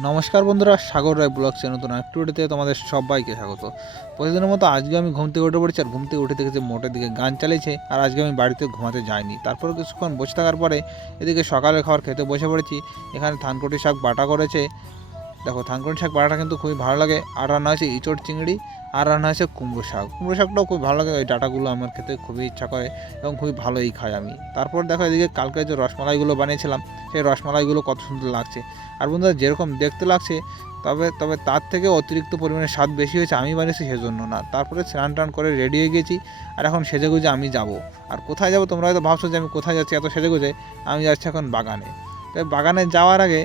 নমস্কার বন্ধুরা, সাগর রায় ব্লগসে নতুন একটু ভিডিওতে তোমাদের সবাইকে স্বাগত। প্রতিদিনের মতো আজকে আমি ঘুম থেকে উঠে পড়েছি, আর ঘুম থেকে উঠে দেখেছি মোটের দিকে গান চালিয়েছে। আর আজকে আমি বাড়িতে ঘুমাতে যাইনি। তারপর কিছুক্ষণ বসে থাকার পরে এদিকে সকালের খাবার খেতে বসে পড়েছি। এখানে থানকুটি শাক বাটা করেছে। দেখো, থানকুনি শাক বাটাটা কিন্তু খুবই ভালো লাগে। আর রান্না হয়েছে ইঁচড় চিংড়ি, আর রান্না হয়েছে কুমড়ো শাক। কুমড়ো শাকটাও খুব ভালো লাগে, ওই ডাটাগুলো আমার খেতে খুবই ইচ্ছা করে এবং খুবই ভালোই খাই আমি। তারপর দেখো এদিকে কালকে যে রসমালাইগুলো বানিয়েছিলাম, সেই রসমালাইগুলো কত সুন্দর লাগছে। আর বন্ধুরা, যেরকম দেখতে লাগছে তবে তবে তার থেকে অতিরিক্ত পরিমাণে স্বাদ বেশি হয়েছে আমি বানিয়েছি সেজন্য না। তারপরে স্নান টান করে রেডি হয়ে গেছি, আর এখন সেজেগুজে আমি যাব। আর কোথায় যাব তোমরা হয়তো ভাবছো যে আমি কোথায় যাচ্ছি এত সেজেগুজে। আমি যাচ্ছি এখন বাগানে। তাই বাগানে যাওয়ার আগে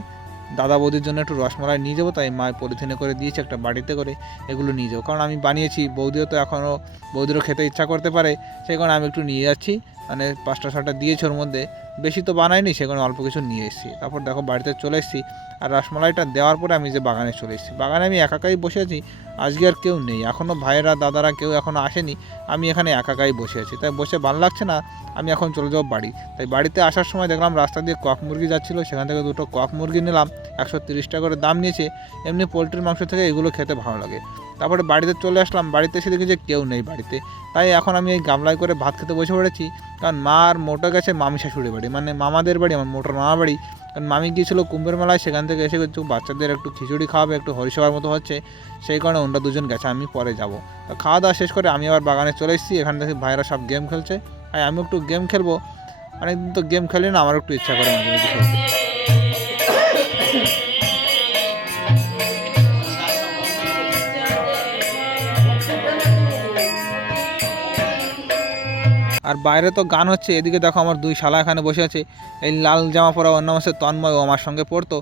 দাদা বৌদির জন্য একটু রসমালাই নিয়ে যাবো, তাই মা পলিথিনে করে দিয়েছে একটা বাড়িতে করে। এগুলো নিয়ে যাবো, কারণ আমি বানিয়েছি, বৌদিও তো এখনও বৌদিরও খেতে ইচ্ছা করতে পারে। সেই কারণে আমি একটু নিয়ে যাচ্ছি। মানে 5টা 6টা দিয়েছি ওর মধ্যে, বেশি তো বানাইনি, সে কারণে অল্প কিছু নিয়ে এসেছি। তারপর দেখো বাড়িতে চলে এসেছি, আর রসমালাইটা দেওয়ার পরে আমি যে বাগানে চলে এসেছি। বাগানে আমি একাকাই বসে আছি, আজকে আর কেউ নেই, এখনও ভাইয়েরা দাদারা কেউ এখনও আসেনি। আমি এখানে একাকাই বসে আছি, তাই বসে ভালো লাগছে না। আমি এখন চলে যাবো বাড়ি। তাই বাড়িতে আসার সময় দেখলাম রাস্তা দিয়ে কক মুরগি যাচ্ছিলো, সেখান থেকে দুটো কক মুরগি নিলাম। 130 টাকা করে দাম নিয়েছে। এমনি পোলট্রির মাংস থেকে এগুলো খেতে ভালো লাগে। তারপরে বাড়িতে চলে আসলাম, বাড়িতে এসে দেখি যে কেউ নেই বাড়িতে। তাই এখন আমি এই গামলায় করে ভাত খেতে বসে পড়েছি। কারণ মা আর মোটো গেছে মামি শাশুড়ি বাড়ি, মানে মামাদের বাড়ি, আমার মোটোর মামা বাড়ি। কারণ মামি গিয়েছিলো কুম্ভের মেলায়, সেখান থেকে এসে একটু বাচ্চাদের একটু খিচুড়ি খাওয়াবে, একটু হরিসভার মতো হচ্ছে, সেই কারণে ওরা দুজন গেছে, আমি পরে যাবো। খাওয়া দাওয়া শেষ করে আমি আবার বাগানে চলে এসেছি। এখান থেকে ভাইয়েরা সব গেম খেলছে, আর আমি একটু গেম খেলবো। অনেকদিন তো গেম খেলি না, আমার একটু ইচ্ছা করে মাঝে মাঝে খেলতে। আর বাইরে তো গান হচ্ছে, এদিকে দেখো আমার দুই শালা এখানে বসে আছে। এই লাল জামা পরা, অন্য মাসে তন্ময়, ও আমার সঙ্গে পড়তো।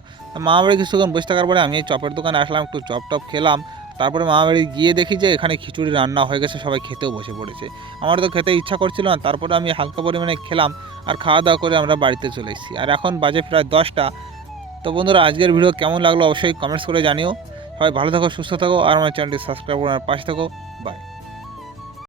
মামা বাড়ি কিছুক্ষণ বসে থাকার পরে আমি এই চপের দোকানে আসলাম, একটু চপ টপ খেলাম। তারপরে মামা বাড়ি গিয়ে দেখি যে এখানে খিচুড়ি রান্না হয়ে গেছে, সবাই খেতেও বসে পড়েছে। আমার তো খেতে ইচ্ছা করছিল না, তারপরে আমি হালকা পরিমাণে খেলাম, আর খাওয়া দাওয়া করে আমরা বাড়িতে চলে এসেছি। আর এখন বাজে প্রায় 10টা। তো বন্ধুরা, আজকের ভিডিও কেমন লাগলো অবশ্যই কমেন্টস করে জানিও। সবাই ভালো থাকো, সুস্থ থাকো, আর আমার চ্যানেলটি সাবস্ক্রাইব করে আমার পাশে থাকো। বাই।